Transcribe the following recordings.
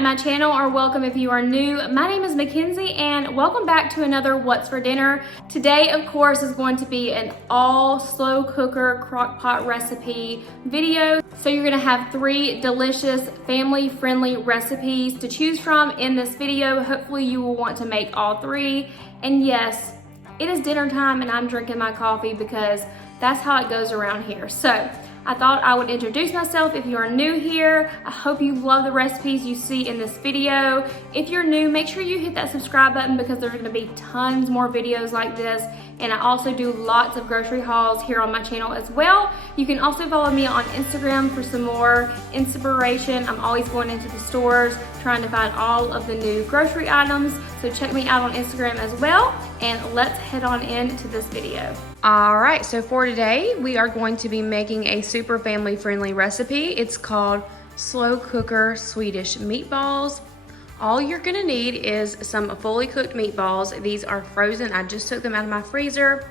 My channel, or welcome if you are new. My name is Mackenzie and welcome back to another What's for Dinner. Today, of course, is going to be an all slow cooker crock pot recipe video. So you're gonna have 3 delicious family friendly recipes to choose from in this video. Hopefully you will want to make all 3. And yes, it is dinner time and I'm drinking my coffee because that's how it goes around here. So I thought I would introduce myself if you are new here. I hope you love the recipes you see in this video. If you're new, make sure you hit that subscribe button because there's gonna be tons more videos like this. And I also do lots of grocery hauls here on my channel as well. You can also follow me on Instagram for some more inspiration. I'm always going into the stores trying to find all of the new grocery items. So check me out on Instagram as well. And let's head on into this video. All right, so for today, we are going to be making a super family friendly recipe. It's called slow cooker Swedish meatballs. All you're gonna need is some fully cooked meatballs. These are frozen. I just took them out of my freezer.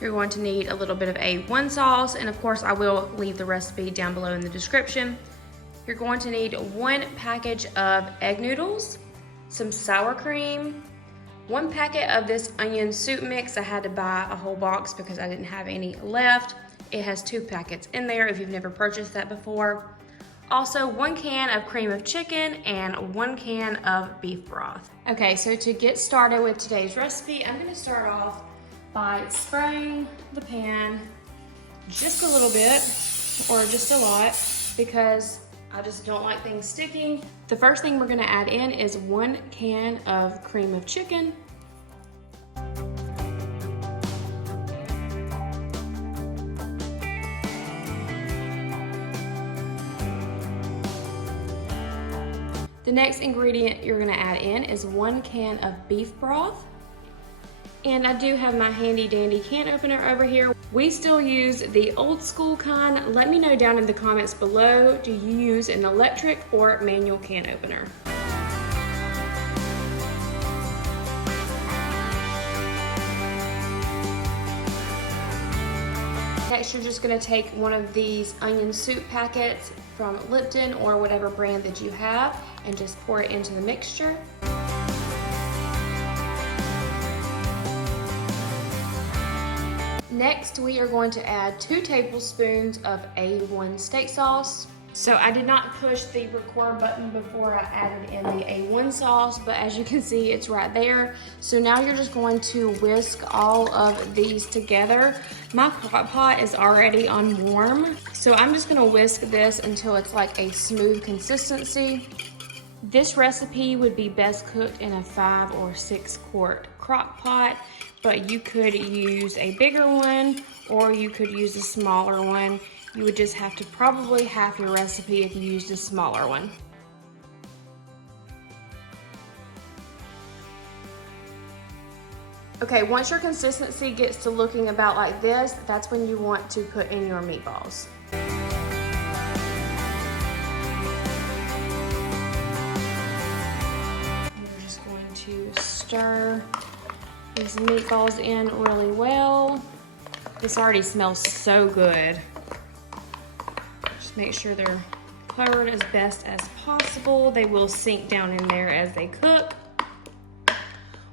You're going to need a little bit of A1 sauce, and of course I will leave the recipe down below in the description. You're going to need 1 package of egg noodles, some sour cream, 1 packet of this onion soup mix. I had to buy a whole box because I didn't have any left. It has 2 packets in there if you've never purchased that before. Also 1 can of cream of chicken and 1 can of beef broth. Okay, so to get started with today's recipe, I'm gonna start off by spraying the pan just a little bit or just a lot because I just don't like things sticking. The first thing we're gonna add in is 1 can of cream of chicken. The next ingredient you're gonna add in is 1 can of beef broth. And I do have my handy dandy can opener over here. We still use the old school kind. Let me know down in the comments below, do you use an electric or manual can opener? Next, you're just gonna take one of these onion soup packets from Lipton or whatever brand that you have and just pour it into the mixture. Next, we are going to add 2 tablespoons of A1 steak sauce. So I did not push the record button before I added in the A1 sauce, but as you can see, it's right there. So now you're just going to whisk all of these together. My crock pot is already on warm, so I'm just gonna whisk this until it's like a smooth consistency. This recipe would be best cooked in a 5 or 6 quart crock pot, but you could use a bigger one or you could use a smaller one. You would just have to probably half your recipe if you used a smaller one. Okay, once your consistency gets to looking about like this, that's when you want to put in your meatballs. We're just going to stir these meatballs in really well. This already smells so good. Just make sure they're covered as best as possible. They will sink down in there as they cook.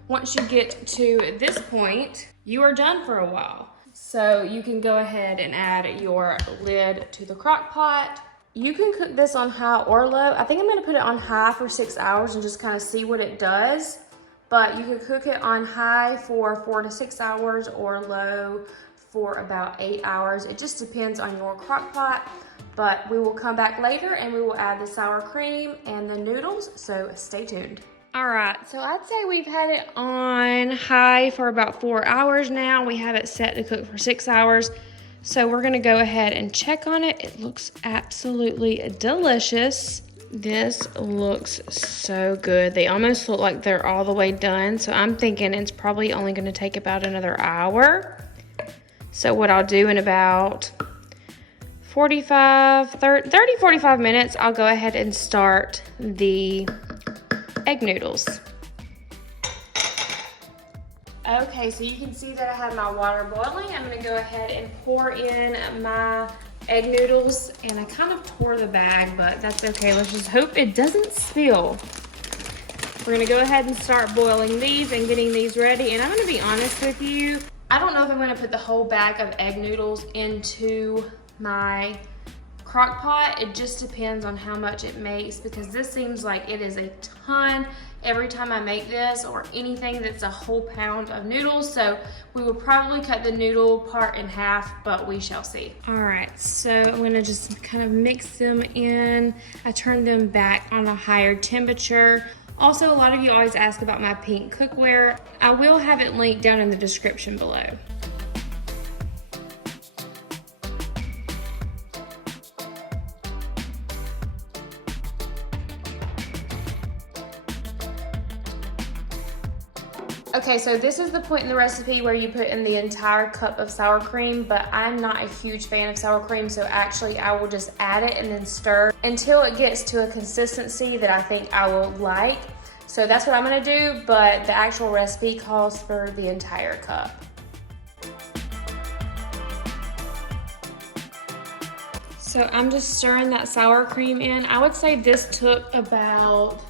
Once you get to this point, you are done for a while. So you can go ahead and add your lid to the crock pot. You can cook this on high or low. I think I'm gonna put it on high for 6 hours and just kind of see what it does. But you can cook it on high for 4 to 6 hours or low for about 8 hours. It just depends on your crock pot. But we will come back later and we will add the sour cream and the noodles, so stay tuned. All right, so I'd say we've had it on high for about 4 hours now. We have it set to cook for 6 hours. So we're gonna go ahead and check on it. It looks absolutely delicious. This looks so good. They almost look like they're all the way done. So I'm thinking it's probably only gonna take about another hour. So what I'll do in about 45 minutes, I'll go ahead and start the egg noodles. Okay, so you can see that I have my water boiling. I'm gonna go ahead and pour in my egg noodles, and I kind of tore the bag, but that's okay. Let's just hope it doesn't spill. We're gonna go ahead and start boiling these and getting these ready. And I'm gonna be honest with you, I don't know if I'm gonna put the whole bag of egg noodles into my crock pot. It just depends on how much it makes, because this seems like it is a ton every time I make this, or anything that's a whole pound of noodles. So we will probably cut the noodle part in half, but we shall see. All right, so I'm gonna just kind of mix them in. I turned them back on a higher temperature. Also, a lot of you always ask about my pink cookware. I will have it linked down in the description below. Okay, so this is the point in the recipe where you put in the entire cup of sour cream, but I'm not a huge fan of sour cream, so actually I will just add it and then stir until it gets to a consistency that I think I will like. So that's what I'm gonna do, but the actual recipe calls for the entire cup. So I'm just stirring that sour cream in. I would say this took about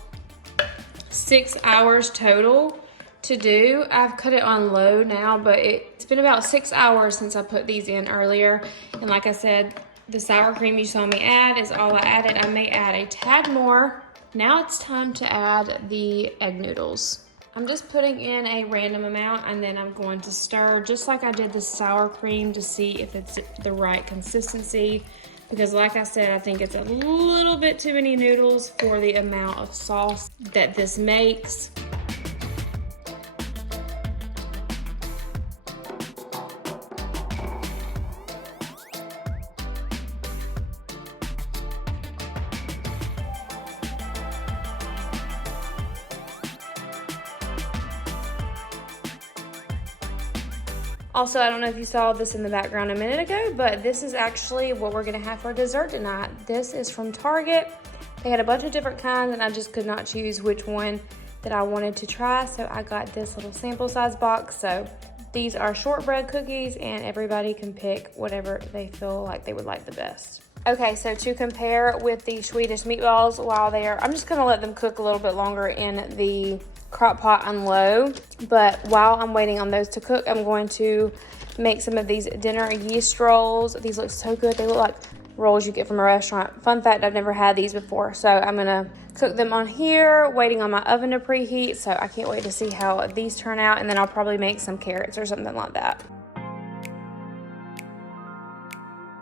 6 hours total to do. I've cut it on low now, but it's been about 6 hours since I put these in earlier. And like I said, the sour cream you saw me add is all I added. I may add a tad more. Now it's time to add the egg noodles. I'm just putting in a random amount, and then I'm going to stir just like I did the sour cream to see if it's the right consistency. Because like I said, I think it's a little bit too many noodles for the amount of sauce that this makes. Also, I don't know if you saw this in the background a minute ago, but this is actually what we're gonna have for dessert tonight. This is from Target. They had a bunch of different kinds, and I just could not choose which one that I wanted to try, so I got this little sample size box. So these are shortbread cookies, and everybody can pick whatever they feel like they would like the best. Okay, so to compare with the Swedish meatballs, I'm just gonna let them cook a little bit longer in the crock pot on low, but while I'm waiting on those to cook, I'm going to make some of these dinner yeast rolls. These look so good. They look like rolls you get from a restaurant. Fun fact, I've never had these before, so I'm gonna cook them on here, waiting on my oven to preheat. So I can't wait to see how these turn out, and then I'll probably make some carrots or something like that.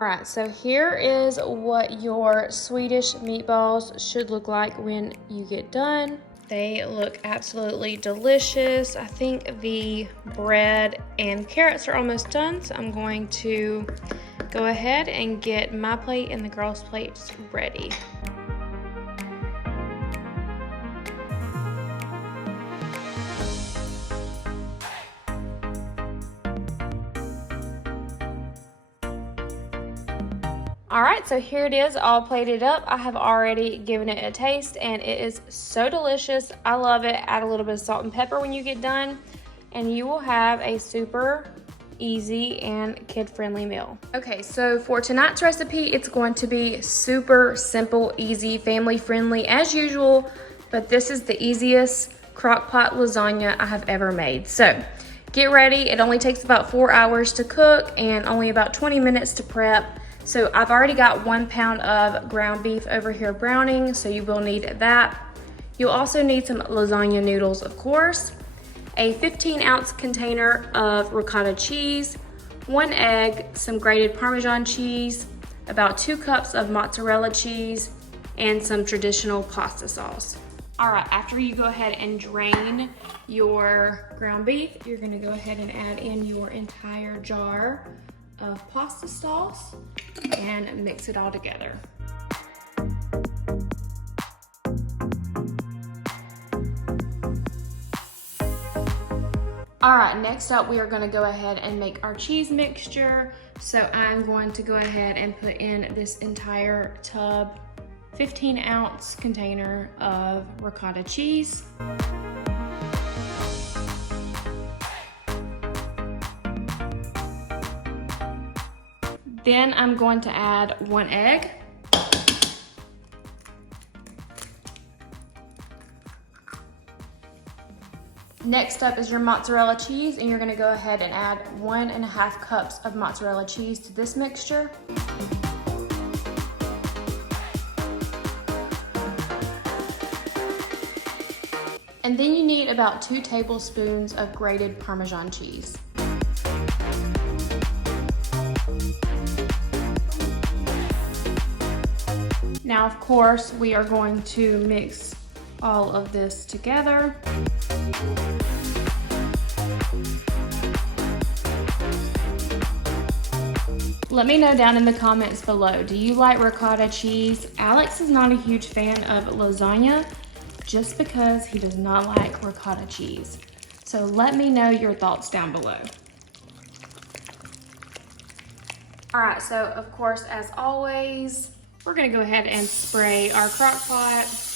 All right, so here is what your Swedish meatballs should look like when you get done. They look absolutely delicious. I think the bread and carrots are almost done, so I'm going to go ahead and get my plate and the girls' plates ready. All right, so here it is all plated up. I have already given it a taste, and it is so delicious. I love it. Add a little bit of salt and pepper when you get done, and you will have a super easy and kid-friendly meal. Okay, so for tonight's recipe, it's going to be super simple, easy, family-friendly as usual, but this is the easiest crock pot lasagna I have ever made. So get ready. It only takes about 4 hours to cook and only about 20 minutes to prep. So I've already got 1 pound of ground beef over here browning, so you will need that. You'll also need some lasagna noodles, of course, a 15-ounce container of ricotta cheese, 1 egg, some grated Parmesan cheese, about 2 cups of mozzarella cheese, and some traditional pasta sauce. All right, after you go ahead and drain your ground beef, you're gonna go ahead and add in your entire jar of pasta sauce and mix it all together. All right, next up, we are gonna go ahead and make our cheese mixture. So I'm going to go ahead and put in this entire tub, 15-ounce container of ricotta cheese. Then I'm going to add 1 egg. Next up is your mozzarella cheese, and you're gonna go ahead and add 1.5 cups of mozzarella cheese to this mixture. And then you need about 2 tablespoons of grated Parmesan cheese. Now, of course, we are going to mix all of this together. Let me know down in the comments below, do you like ricotta cheese? Alex is not a huge fan of lasagna just because he does not like ricotta cheese. So let me know your thoughts down below. All right, so of course, as always, we're gonna go ahead and spray our Crockpot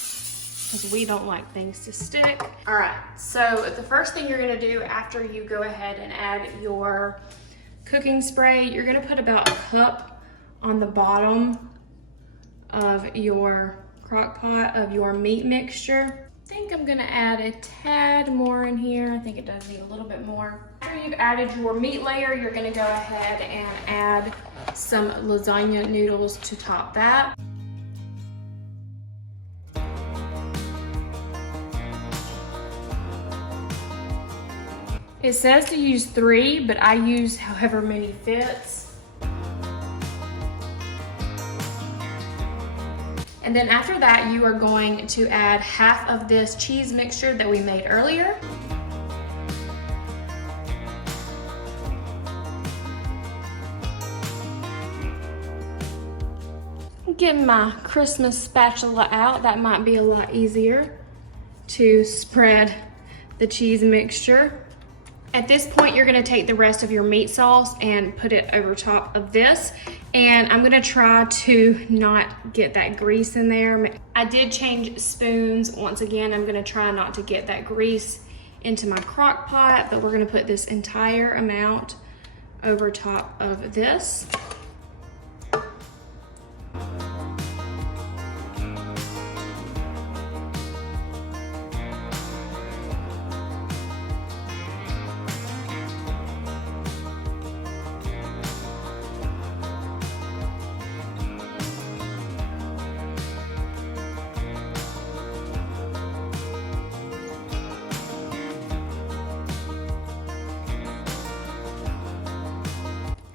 because we don't like things to stick. All right, so the first thing you're gonna do after you go ahead and add your cooking spray, you're gonna put about 1 cup on the bottom of your Crockpot of your meat mixture. I think I'm gonna add a tad more in here. I think it does need a little bit more. After you've added your meat layer, you're gonna go ahead and add some lasagna noodles to top that. It says to use 3, but I use however many fits. And then after that, you are going to add half of this cheese mixture that we made earlier. Get my Christmas spatula out. That might be a lot easier to spread the cheese mixture. At this point, you're gonna take the rest of your meat sauce and put it over top of this. And I'm gonna try to not get that grease in there. I did change spoons. Once again, I'm gonna try not to get that grease into my crock pot, but we're gonna put this entire amount over top of this.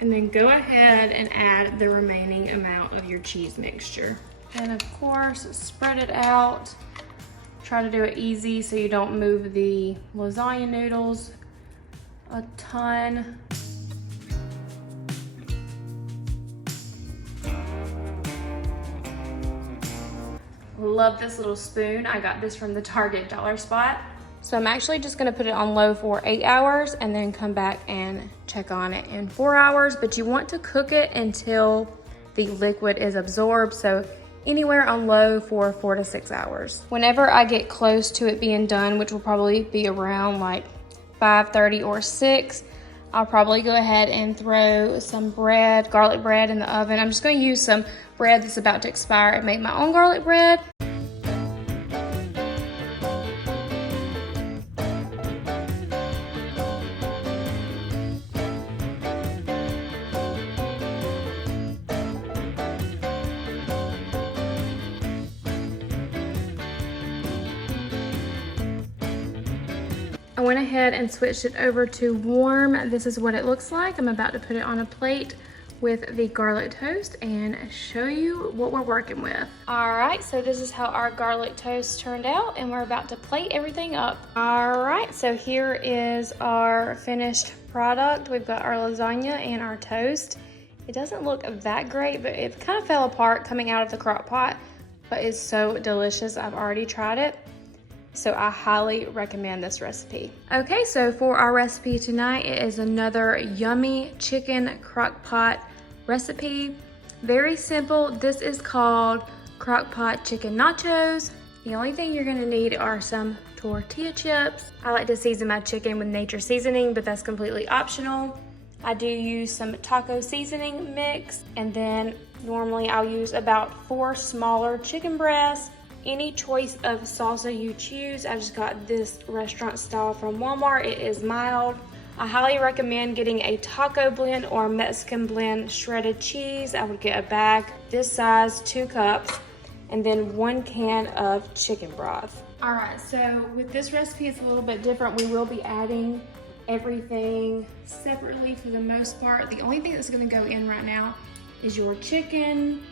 And then go ahead and add the remaining amount of your cheese mixture. And of course, spread it out. Try to do it easy so you don't move the lasagna noodles a ton. Love this little spoon. I got this from the Target dollar spot. So I'm actually just gonna put it on low for 8 hours and then come back and check on it in 4 hours, but you want to cook it until the liquid is absorbed. So anywhere on low for 4 to 6 hours. Whenever I get close to it being done, which will probably be around like 5:30 or 6, I'll probably go ahead and throw some bread, garlic bread in the oven. I'm just gonna use some bread that's about to expire and make my own garlic bread. I went ahead and switched it over to warm. This is what it looks like. I'm about to put it on a plate with the garlic toast and show you what we're working with. All right, so this is how our garlic toast turned out, and we're about to plate everything up. All right, so here is our finished product. We've got our lasagna and our toast. It doesn't look that great, but it kind of fell apart coming out of the crock pot, but it's so delicious. I've already tried it. So I highly recommend this recipe. Okay, so for our recipe tonight, it is another yummy chicken crock pot recipe. Very simple. This is called Crockpot chicken nachos. The only thing you're gonna need are some tortilla chips. I like to season my chicken with nature seasoning, but that's completely optional. I do use some taco seasoning mix, and then normally I'll use about 4 smaller chicken breasts. Any choice of salsa you choose. I just got this restaurant style from Walmart. It is mild. I highly recommend getting a taco blend or Mexican blend shredded cheese. I would get a bag this size, 2 cups, and then 1 can of chicken broth. All right, so with this recipe, it's a little bit different. We will be adding everything separately for the most part. The only thing that's gonna go in right now is your chicken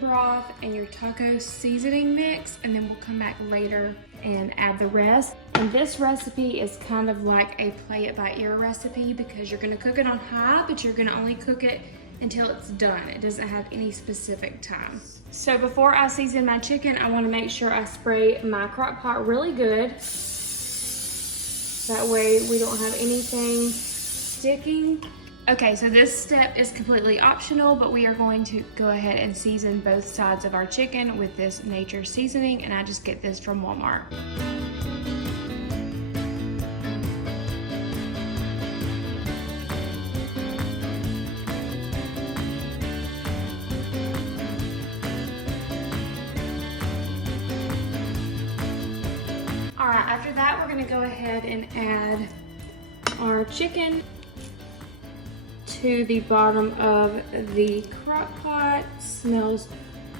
broth, and your taco seasoning mix, and then we'll come back later and add the rest. And this recipe is kind of like a play it by ear recipe because you're gonna cook it on high, but you're gonna only cook it until it's done. It doesn't have any specific time. So before I season my chicken, I wanna make sure I spray my crock pot really good. That way we don't have anything sticking. Okay, so this step is completely optional, but we are going to go ahead and season both sides of our chicken with this nature seasoning, and I just get this from Walmart. All right, after that, we're gonna go ahead and add our chicken to the bottom of the crock pot. Smells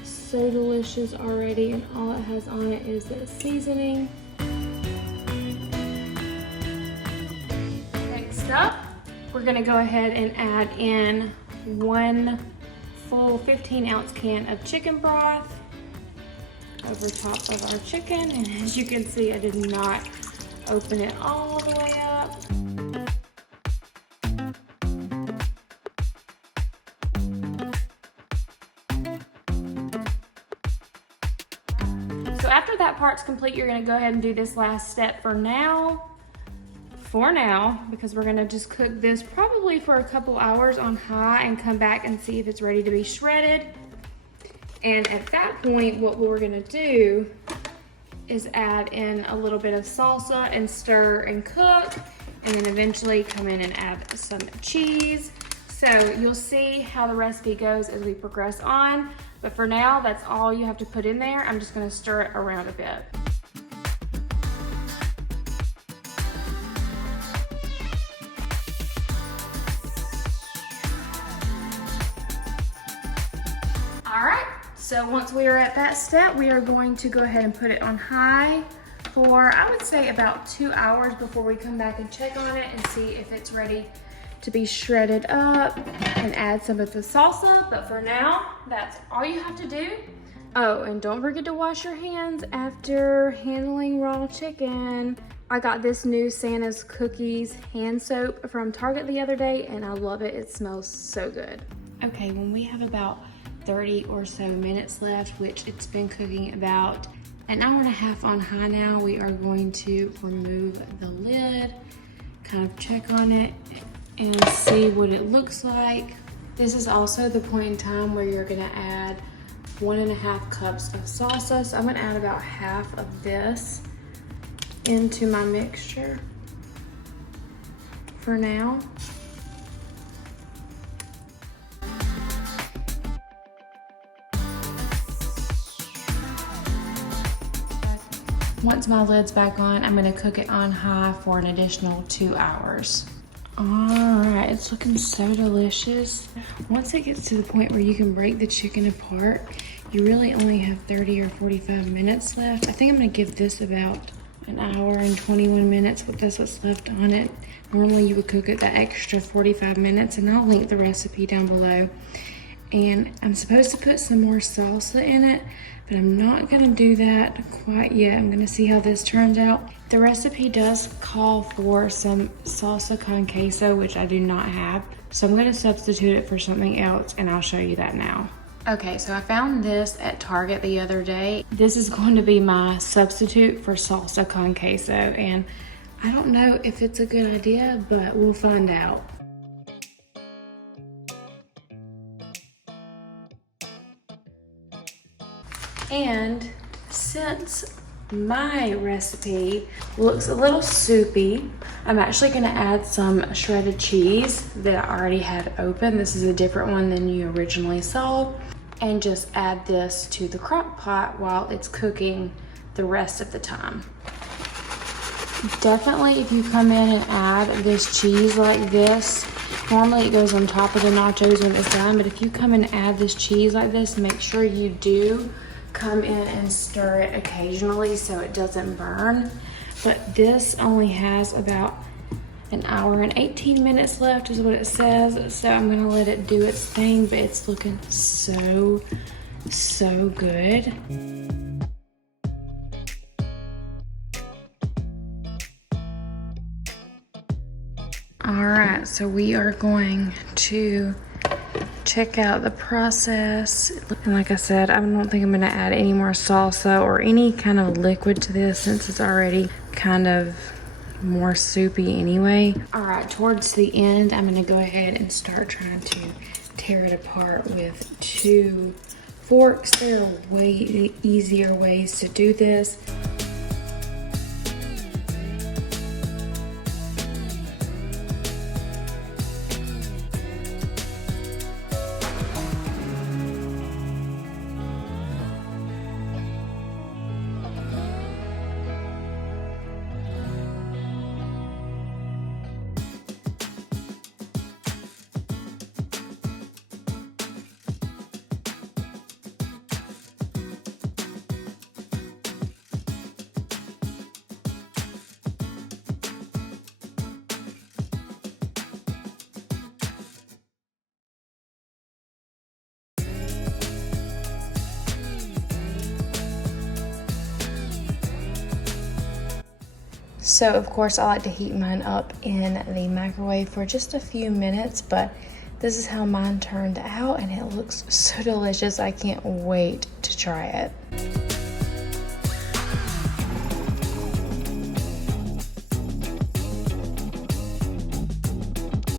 so delicious already, and all it has on it is the seasoning. Next up, we're gonna go ahead and add in 1 full 15-ounce can of chicken broth over top of our chicken. And as you can see, I did not open it all the way up. So after that part's complete, you're gonna go ahead and do this last step for now, because we're gonna just cook this probably for a couple hours on high and come back and see if it's ready to be shredded. And at that point, what we're gonna do is add in a little bit of salsa and stir and cook, and then eventually come in and add some cheese. So you'll see how the recipe goes as we progress on. But for now, that's all you have to put in there. I'm just gonna stir it around a bit. All right, so once we are at that step, we are going to go ahead and put it on high for, I would say, about 2 hours before we come back and check on it and see if it's ready to be shredded up and add some of the salsa. But for now, that's all you have to do. Oh, and don't forget to wash your hands after handling raw chicken. I got this new Santa's Cookies hand soap from Target the other day, and I love it. It smells so good. Okay, when we have about 30 or so minutes left, which it's been cooking about an hour and a half on high now, we are going to remove the lid, kind of check on it, and see what it looks like. This is also the point in time where you're gonna add 1.5 cups of salsa. So I'm gonna add about half of this into my mixture for now. Once my lid's back on, I'm gonna cook it on high for an additional 2 hours. All right, it's looking so delicious. Once it gets to the point where you can break the chicken apart, you really only have 30 or 45 minutes left. I think I'm gonna give this about an hour and 21 minutes, but that's what's left on it. Normally you would cook it that extra 45 minutes, and I'll link the recipe down below. And I'm supposed to put some more salsa in it, but I'm not gonna do that quite yet. I'm gonna see how this turns out. The recipe does call for some salsa con queso, which I do not have. So I'm gonna substitute it for something else, and I'll show you that now. Okay, so I found this at Target the other day. This is going to be my substitute for salsa con queso, and I don't know if it's a good idea, but we'll find out. And since my recipe looks a little soupy, I'm actually gonna add some shredded cheese that I already had open. This is a different one than you originally saw. And just add this to the crock pot while it's cooking the rest of the time. Definitely if you come in and add this cheese like this, normally it goes on top of the nachos when it's done, but if you come and add this cheese like this, make sure you do come in and stir it occasionally so it doesn't burn. But this only has about an hour and 18 minutes left is what it says. So I'm gonna let it do its thing, but it's looking so good. All right, so we are going to check out the process. And like I said, I don't think I'm gonna add any more salsa or any kind of liquid to this since it's already kind of more soupy anyway. All right, towards the end, I'm gonna go ahead and start trying to tear it apart with 2 forks. There are way easier ways to do this. So of course I like to heat mine up in the microwave for just a few minutes, but this is how mine turned out and it looks so delicious. I can't wait to try it.